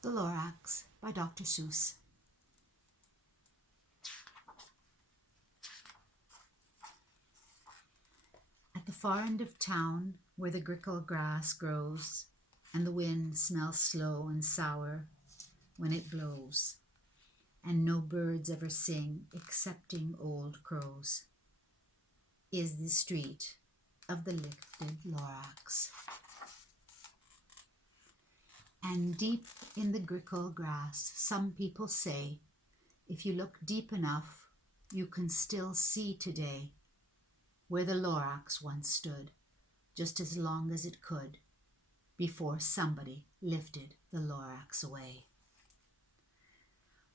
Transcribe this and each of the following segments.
The Lorax by Dr. Seuss. At the far end of town, where the grickle grass grows, and the wind smells slow and sour when it blows, and no birds ever sing excepting old crows, is the street of the lifted Lorax. And deep in the grickle grass, some people say, if you look deep enough, you can still see today where the Lorax once stood, just as long as it could, before somebody lifted the Lorax away.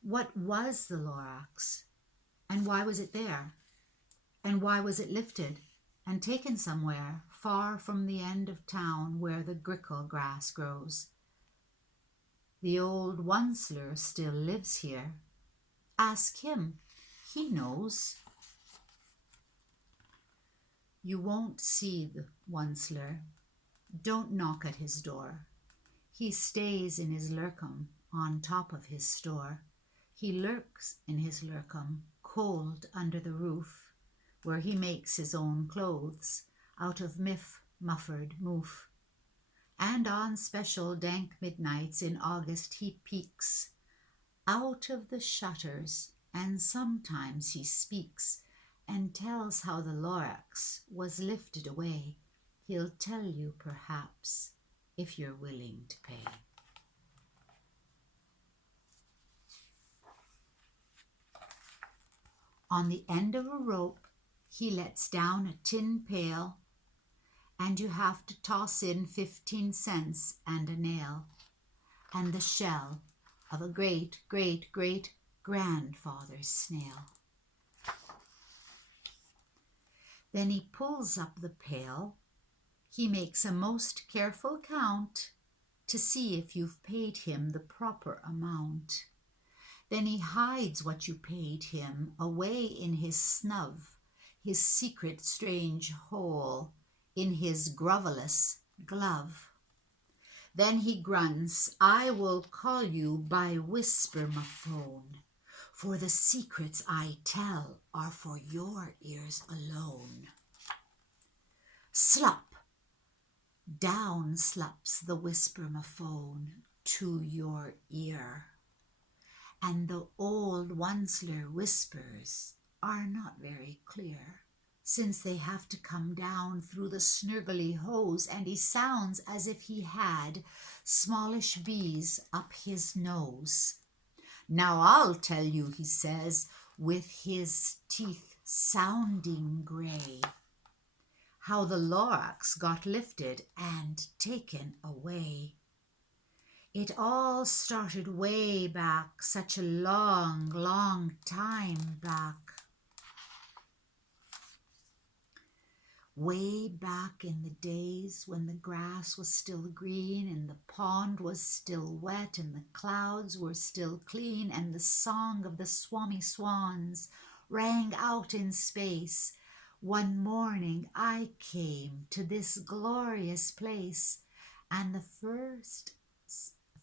What was the Lorax? And why was it there? And why was it lifted and taken somewhere far from the end of town where the grickle grass grows? The old Onceler still lives here. Ask him, he knows. You won't see the Onceler. Don't knock at his door. He stays in his lurkum on top of his store. He lurks in his lurkum, cold under the roof, where he makes his own clothes out of muffered moof. And on special dank midnights in August he peeks out of the shutters, and sometimes he speaks and tells how the Lorax was lifted away. He'll tell you perhaps if you're willing to pay. On the end of a rope he lets down a tin pail, and you have to toss in 15 cents and a nail, and the shell of a great-great-great-grandfather's snail. Then he pulls up the pail. He makes a most careful count to see if you've paid him the proper amount. Then he hides what you paid him away in his snub, his secret strange hole in his grovelous glove. Then he grunts, I will call you by whisper-ma-phone, for the secrets I tell are for your ears alone. Slop! Down slops the whisper-ma-phone to your ear. And the old Onceler whispers are not very clear, since they have to come down through the snurgly hose, and he sounds as if he had smallish bees up his nose. Now I'll tell you, he says, with his teeth sounding gray, how the Lorax got lifted and taken away. It all started way back, such a long, long time back. Way back in the days when the grass was still green and the pond was still wet and the clouds were still clean and the song of the swammy swans rang out in space, one morning I came to this glorious place, and the first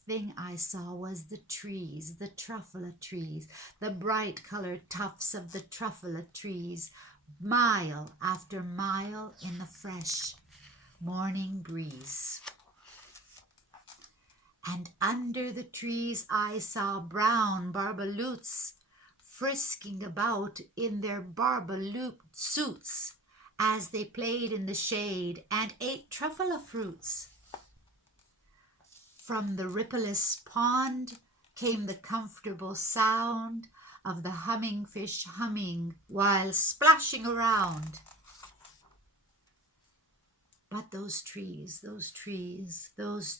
thing I saw was the trees, the Truffula Trees, the bright-colored tufts of the Truffula Trees, mile after mile in the fresh morning breeze. And under the trees I saw brown barbaloots frisking about in their barbaloot suits as they played in the shade and ate truffula fruits. From the rippleless pond came the comfortable sound of the humming fish humming while splashing around. But those trees, those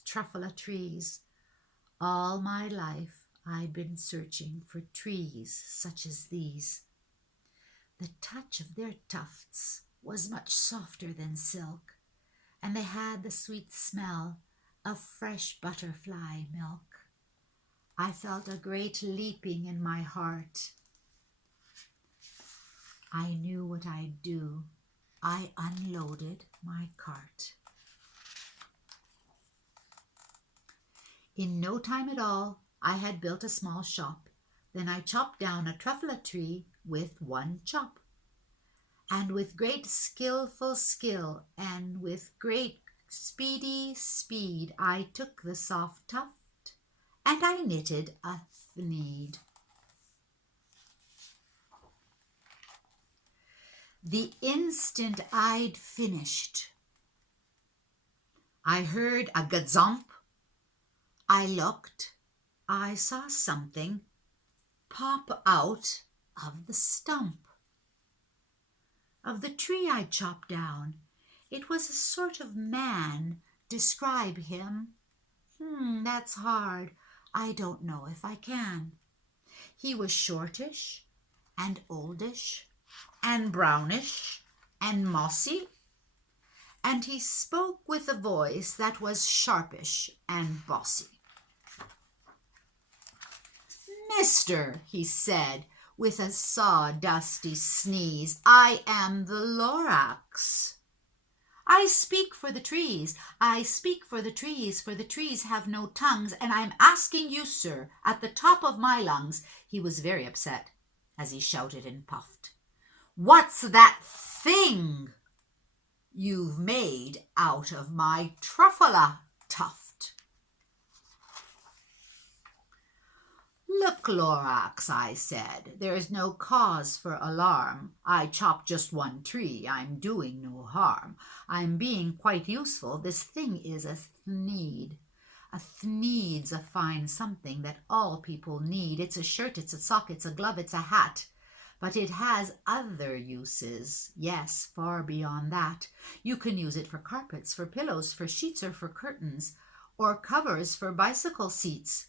Truffula Trees, all my life I'd been searching for trees such as these. The touch of their tufts was much softer than silk, and they had the sweet smell of fresh butterfly milk. I felt a great leaping in my heart. I knew what I'd do. I unloaded my cart. In no time at all, I had built a small shop. Then I chopped down a truffula tree with one chop. And with great skillful skill, and with great speedy speed, I took the soft tuft, and I knitted a thneed. The instant I'd finished, I heard a gazump. I looked. I saw something pop out of the stump of the tree I chopped down. It was a sort of man. Describe him? That's hard. I don't know if I can. He was shortish and oldish and brownish and mossy, and he spoke with a voice that was sharpish and bossy. "Mister," he said, with a sawdusty sneeze, "I am the Lorax. I speak for the trees. I speak for the trees have no tongues, and I'm asking you, sir, at the top of my lungs." He was very upset as he shouted and puffed. "What's that thing you've made out of my truffula tuft?" "Look, Lorax," I said, "there is no cause for alarm. I chopped just one tree. I'm doing no harm. I'm being quite useful. This thing is a thneed. A thneed's a fine something that all people need. It's a shirt, it's a sock, it's a glove, it's a hat. But it has other uses. Yes, far beyond that. You can use it for carpets, for pillows, for sheets, or for curtains, or covers for bicycle seats."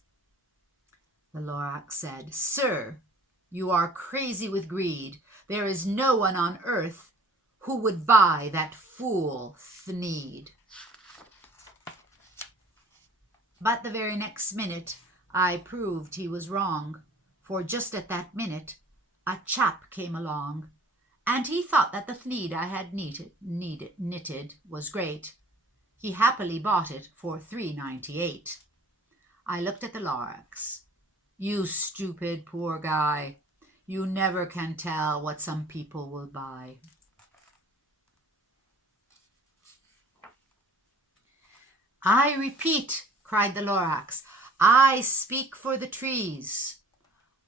The Lorax said, "Sir, you are crazy with greed. There is no one on earth who would buy that fool thneed." But the very next minute I proved he was wrong, for just at that minute a chap came along, and he thought that the thneed I had knitted was great. He happily bought it for $3.98. I looked at the Lorax. "You stupid poor guy. You never can tell what some people will buy." "I repeat," cried the Lorax, "I speak for the trees."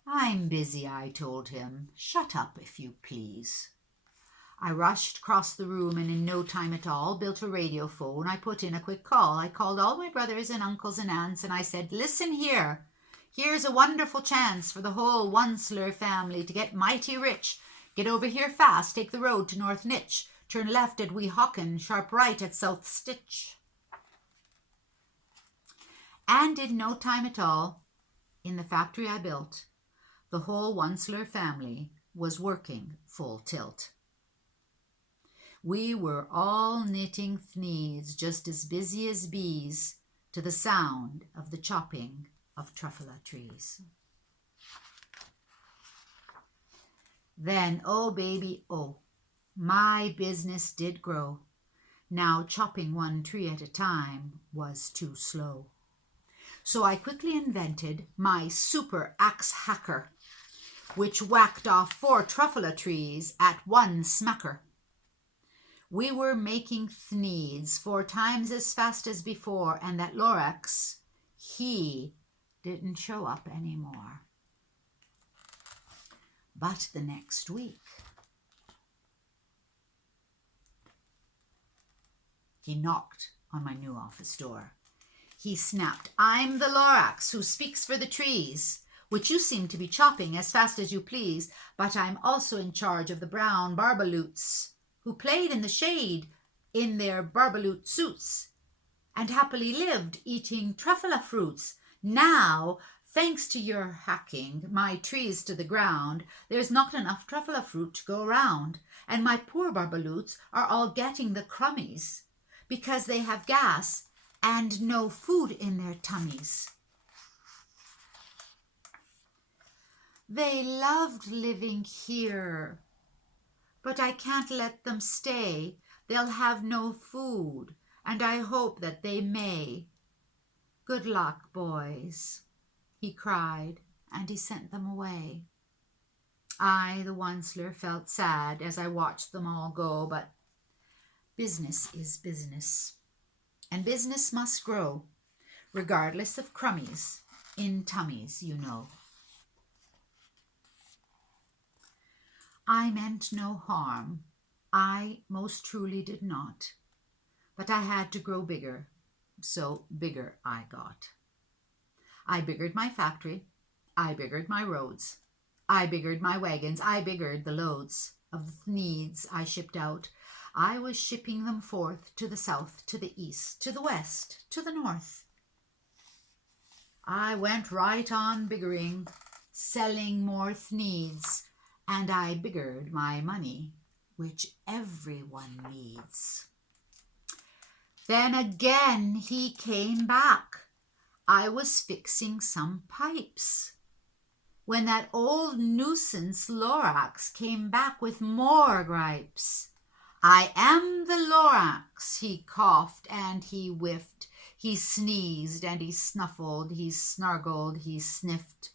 "I'm busy," I told him. "Shut up, if you please." I rushed across the room, and in no time at all built a radio phone. I put in a quick call. I called all my brothers and uncles and aunts, and I said, "Listen here. Here's a wonderful chance for the whole Onceler family to get mighty rich. Get over here fast. Take the road to North Nitch. Turn left at Weehawken, sharp right at South Stitch." And in no time at all, in the factory I built, the whole Onceler family was working full tilt. We were all knitting thneeds, just as busy as bees, to the sound of the chopping of truffula trees. Then, oh baby, oh, my business did grow. Now chopping one tree at a time was too slow. So I quickly invented my super axe hacker, which whacked off 4 truffula trees at one smacker. We were making thneeds 4 times as fast as before, and that Lorax, he didn't show up anymore. But the next week, he knocked on my new office door. He snapped, "I'm the Lorax who speaks for the trees, which you seem to be chopping as fast as you please, but I'm also in charge of the brown barbaloots who played in the shade in their barbaloot suits and happily lived eating truffula fruits. Now, thanks to your hacking my trees to the ground, there's not enough truffula fruit to go around, and my poor barbaloots are all getting the crummies because they have gas and no food in their tummies. They loved living here, but I can't let them stay. They'll have no food, and I hope that they may. Good luck, boys, he cried, and he sent them away. I, the Onceler, felt sad as I watched them all go, but business is business, and business must grow, regardless of crummies in tummies, you know. I meant no harm. I most truly did not. But I had to grow bigger, so bigger I got. I biggered my factory. I biggered my roads. I biggered my wagons. I biggered the loads of the needs I shipped out. I was shipping them forth to the south, to the east, to the west, to the north. I went right on biggering, selling more needs, and I biggered my money, which everyone needs. Then again he came back. I was fixing some pipes, when that old nuisance Lorax came back with more gripes. I am the Lorax, he coughed and he whiffed. He sneezed and he snuffled, he snargled, he sniffed.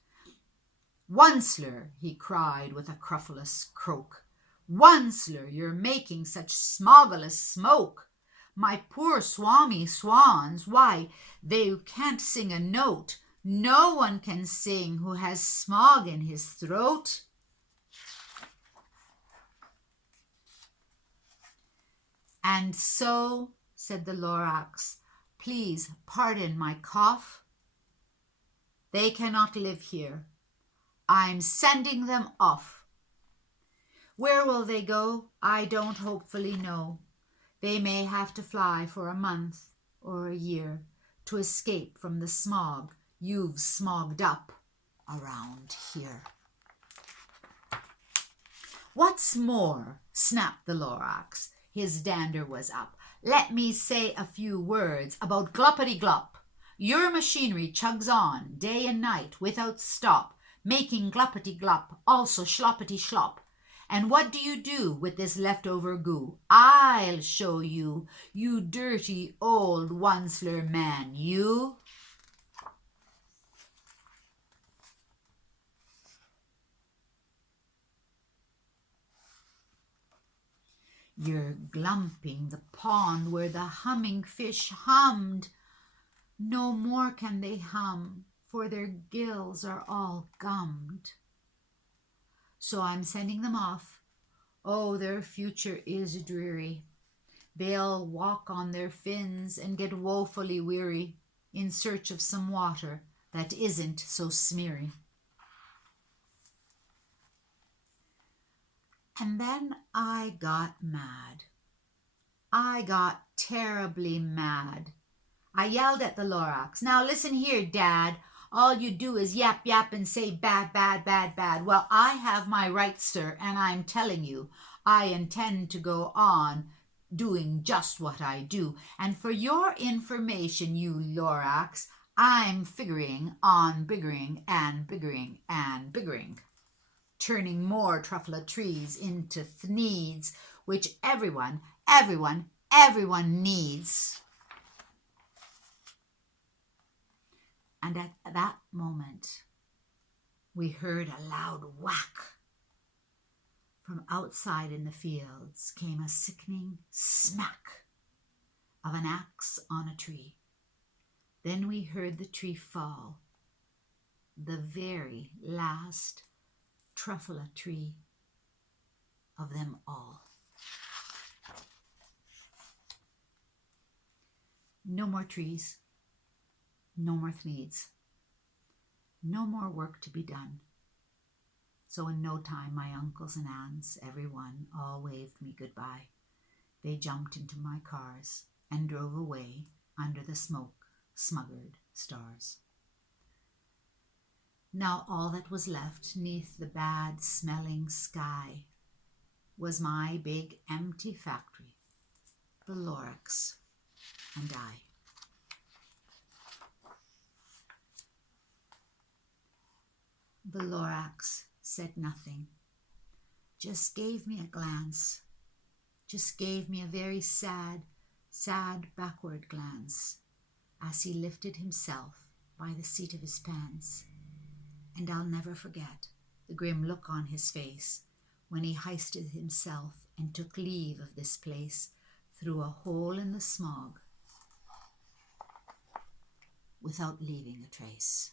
Onceler, he cried with a cruffulous croak. Onceler, you're making such smogulous smoke. My poor swami swans, why, they can't sing a note. No one can sing who has smog in his throat. And so, said the Lorax, please pardon my cough. They cannot live here. I'm sending them off. Where will they go? I don't hopefully know. They may have to fly for a month or a year to escape from the smog you've smogged up around here. What's more, snapped the Lorax, his dander was up, let me say a few words about gluppity-glup. Your machinery chugs on day and night without stop, making gluppity-glup, also schloppity-schlop. And what do you do with this leftover goo? I'll show you, you dirty old Onceler man, you. You're glumping the pond where the humming fish hummed. No more can they hum, for their gills are all gummed. So I'm sending them off. Oh, their future is dreary. They'll walk on their fins and get woefully weary in search of some water that isn't so smeary. And then I got mad. I got terribly mad. I yelled at the Lorax, now listen here, Dad. All you do is yap, yap, and say bad, bad, bad, bad. Well, I have my rights, sir, and I'm telling you, I intend to go on doing just what I do. And for your information, you Lorax, I'm figuring on biggering and biggering and biggering, turning more Truffula trees into needs, which everyone needs. And at that moment, we heard a loud whack. From outside in the fields came a sickening smack of an axe on a tree. Then we heard the tree fall, the very last Truffula tree of them all. No more trees. No more needs. No more work to be done. So in no time, my uncles and aunts, everyone, all waved me goodbye. They jumped into my cars and drove away under the smoke-smuggered stars. Now all that was left neath the bad-smelling sky was my big empty factory, the Lorax, and I. The Lorax said nothing, just gave me a glance, just gave me a very sad, sad backward glance, as he lifted himself by the seat of his pants. And I'll never forget the grim look on his face when he hoisted himself and took leave of this place through a hole in the smog without leaving a trace.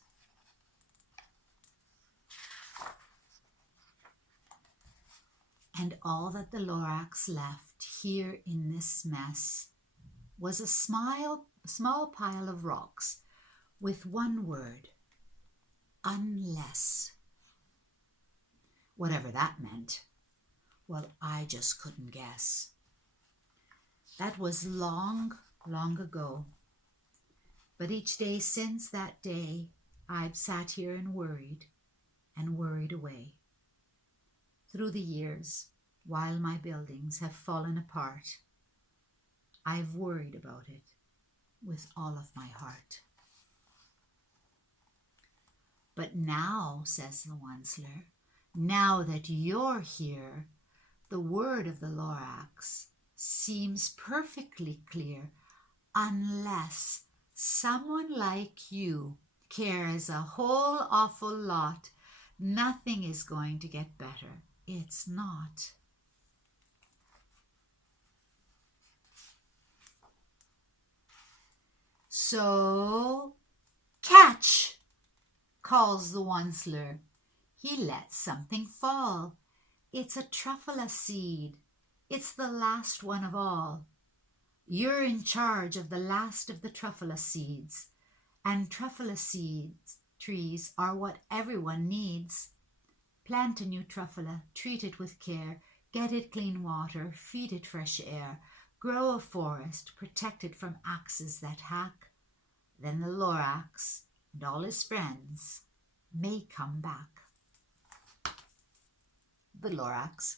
And all that the Lorax left here in this mess was a small pile of rocks with one word: unless. Whatever that meant, well, I just couldn't guess. That was long, long ago. But each day since that day, I've sat here and worried away. Through the years, while my buildings have fallen apart, I've worried about it with all of my heart. But now, says the Onceler, now that you're here, the word of the Lorax seems perfectly clear, unless someone like you cares a whole awful lot, nothing is going to get better. It's not. So, catch, calls the Onceler. He lets something fall. It's a truffula seed. It's the last one of all. You're in charge of the last of the truffula seeds, and truffula trees are what everyone needs. Plant a new truffula, treat it with care, get it clean water, feed it fresh air, grow a forest, protect it from axes that hack. Then the Lorax and all his friends may come back. The Lorax.